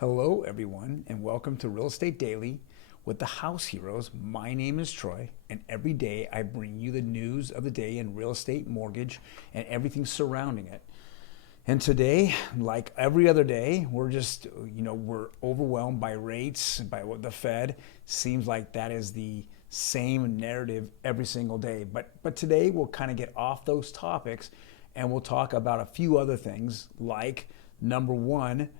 Hello, everyone, and welcome to Real Estate Daily with the House Heroes. My name is Troy, and every day I bring you the news of the day in real estate, mortgage, and everything surrounding it. And today, like every other day, we're overwhelmed by rates, by what the Fed seems like that is the same narrative every single day. But today we'll kind of get off those topics and we'll talk about a few other things like number one,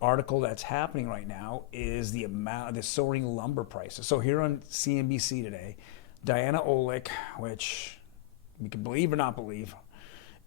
article that's happening right now is the soaring lumber prices. So here on CNBC today, Diana Olick, which we can believe or not believe,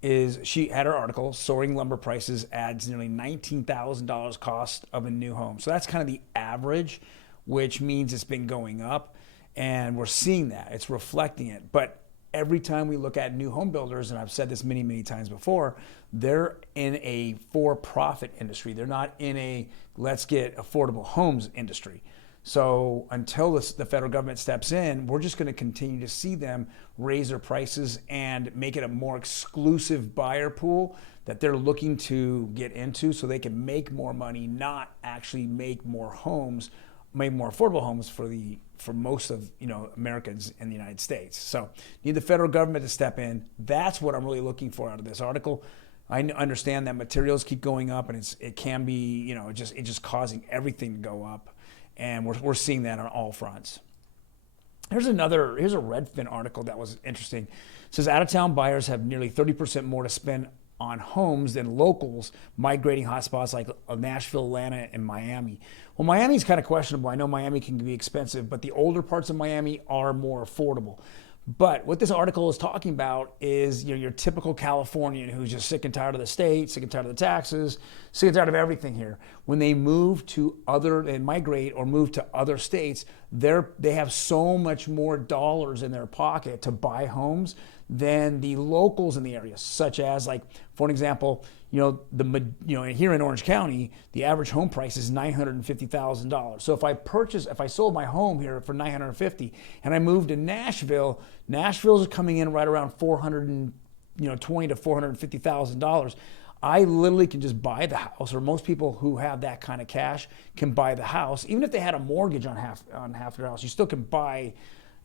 she had her article, soaring lumber prices adds nearly $19,000 cost of a new home. So that's kind of the average, which means it's been going up, and we're seeing that. It's reflecting it. But every time we look at new home builders, and I've said this many, many times before, they're in a for-profit industry. They're not in a let's get affordable homes industry. So until the federal government steps in, we're just going to continue to see them raise their prices and make it a more exclusive buyer pool that they're looking to get into so they can make more money, not actually make more homes, make more affordable homes for most of Americans in the United States. So need the federal government to step in. That's what I'm really looking for out of this article. I understand that materials keep going up, and it can be it just causing everything to go up, and we're seeing that on all fronts. Here's a Redfin article that was interesting. It says out-of-town buyers have nearly 30% more to spend on homes than locals migrating hotspots like Nashville, Atlanta, and Miami. Well, Miami's kind of questionable. I know Miami can be expensive, but the older parts of Miami are more affordable. But what this article is talking about is your typical Californian who's just sick and tired of the state, sick and tired of the taxes, sick and tired of everything here. When they move to and migrate or move to other states, they have so much more dollars in their pocket to buy homes than the locals in the area, such as, like, for an example, here in Orange County, the average home price is $950,000. So if I sold my home here for $950,000 and I moved to Nashville, Nashville's coming in right around $420,000 to $450,000. I literally can just buy the house, or most people who have that kind of cash can buy the house. Even if they had a mortgage on half their house, you still can buy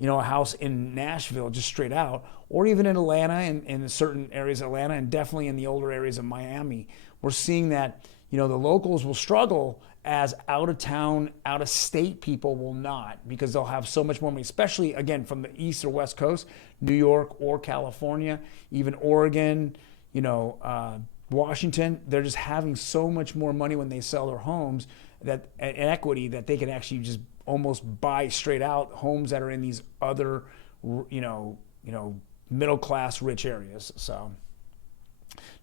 a house in Nashville just straight out, or even in Atlanta and in certain areas of Atlanta, and definitely in the older areas of Miami. We're seeing that, the locals will struggle as out-of-town, out-of-state people will not, because they'll have so much more money, especially, again, from the East or West Coast, New York or California, even Oregon, Washington. They're just having so much more money when they sell their homes and equity that they can actually just almost buy straight out homes that are in these other, middle class rich areas. So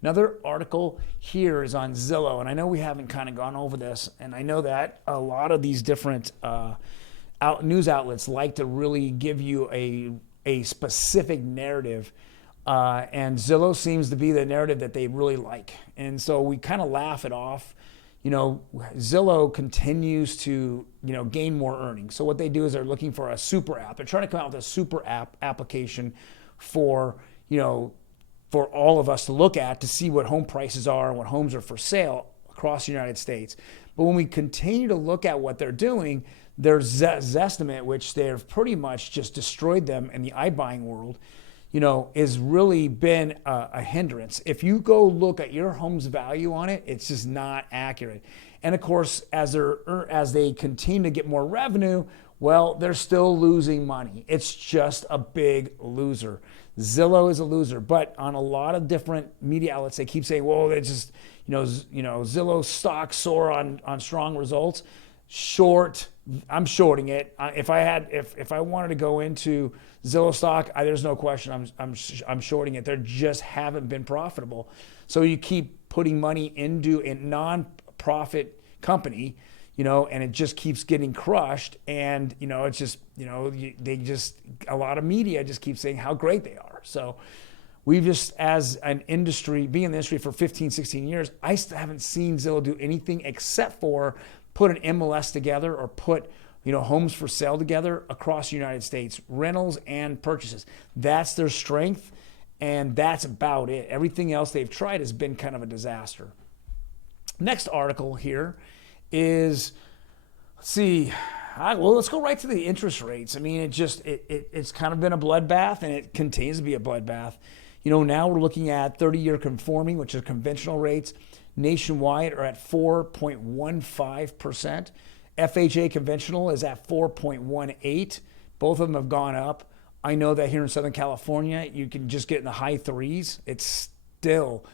another article here is on Zillow, and I know we haven't kind of gone over this, and I know that a lot of these different news outlets like to really give you a specific narrative, and Zillow seems to be the narrative that they really like, and so we kind of laugh it off. Zillow continues to, gain more earnings. So what they do is they're looking for a super app. They're trying to come out with a super app application for all of us to look at to see what home prices are and what homes are for sale across the United States. But when we continue to look at what they're doing, their Zestimate, which they've pretty much just destroyed them in the iBuying world, has really been a hindrance. If you go look at your home's value on it, it's just not accurate. And of course, as they continue to get more revenue, well, they're still losing money. It's just a big loser. Zillow is a loser, but on a lot of different media outlets, they keep saying, "Well, it's just Zillow stock soar on strong results." Short, I'm shorting it. If I wanted to go into Zillow stock, there's no question I'm shorting it. They just haven't been profitable. So you keep putting money into a non-profit company, and it just keeps getting crushed. And it's just a lot of media just keep saying how great they are. So we've just, as an industry, being in the industry for 15, 16 years, I still haven't seen Zillow do anything except for put an MLS together or put homes for sale together across the United States, rentals and purchases. That's their strength, and that's about it. Everything else they've tried has been kind of a disaster. Next article here is, let's see, well, let's go right to the interest rates. I mean, it's kind of been a bloodbath, and it continues to be a bloodbath. Now we're looking at 30-year conforming, which are conventional rates, nationwide are at 4.15%. FHA conventional is at 4.18. Both of them have gone up. I know that here in Southern California, you can just get in the high threes. It's still,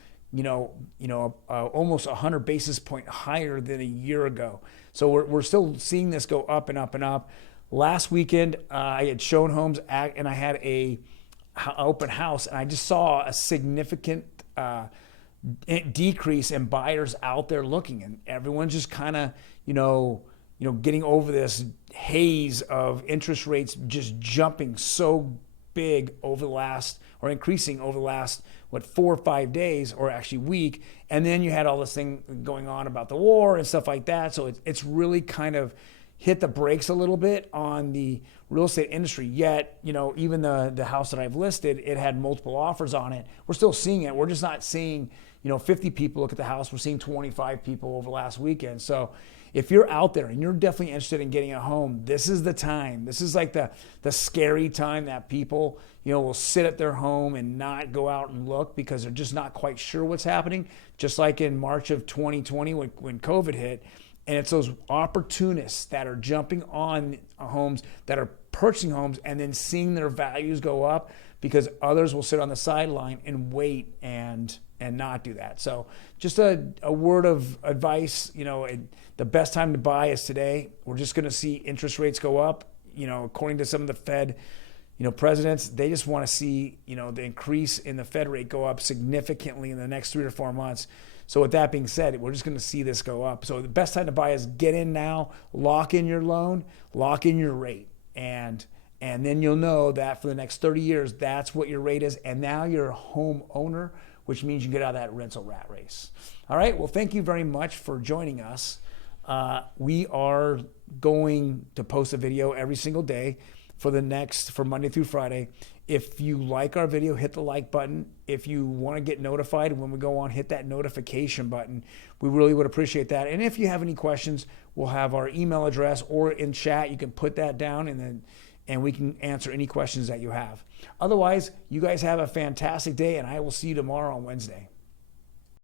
almost 100 basis point higher than a year ago. So we're still seeing this go up and up and up. Last weekend, I had shown homes and I had a open house, and I just saw a significant decrease in buyers out there looking, and everyone's just kind of, getting over this haze of interest rates just jumping so big over the last, or increasing over the last, 4 or 5 days, or actually week. And then you had all this thing going on about the war and stuff like that. So it's really kind of hit the brakes a little bit on the real estate industry. Yet, even the house that I've listed, it had multiple offers on it. We're still seeing it. We're just not seeing, 50 people look at the house. We're seeing 25 people over last weekend. So if you're out there and you're definitely interested in getting a home, this is the time. This is like the scary time that people, will sit at their home and not go out and look because they're just not quite sure what's happening. Just like in March of 2020 when COVID hit. And it's those opportunists that are jumping on homes, that are purchasing homes and then seeing their values go up, because others will sit on the sideline and wait and not do that. So just a word of advice, the best time to buy is today. We're just going to see interest rates go up. According to some of the Fed, presidents, they just want to see, the increase in the Fed rate go up significantly in the next 3 or 4 months. So with that being said, we're just going to see this go up. So the best time to buy is get in now, lock in your loan, lock in your rate. And then you'll know that for the next 30 years, that's what your rate is. And now you're a home owner, which means you get out of that rental rat race. All right. Well, thank you very much for joining us. We are going to post a video every single day for Monday through Friday. If you like our video, hit the like button. If you want to get notified when we go on, hit that notification button. We really would appreciate that. And if you have any questions, we'll have our email address, or in chat, you can put that down and we can answer any questions that you have. Otherwise, you guys have a fantastic day, and I will see you tomorrow on Wednesday.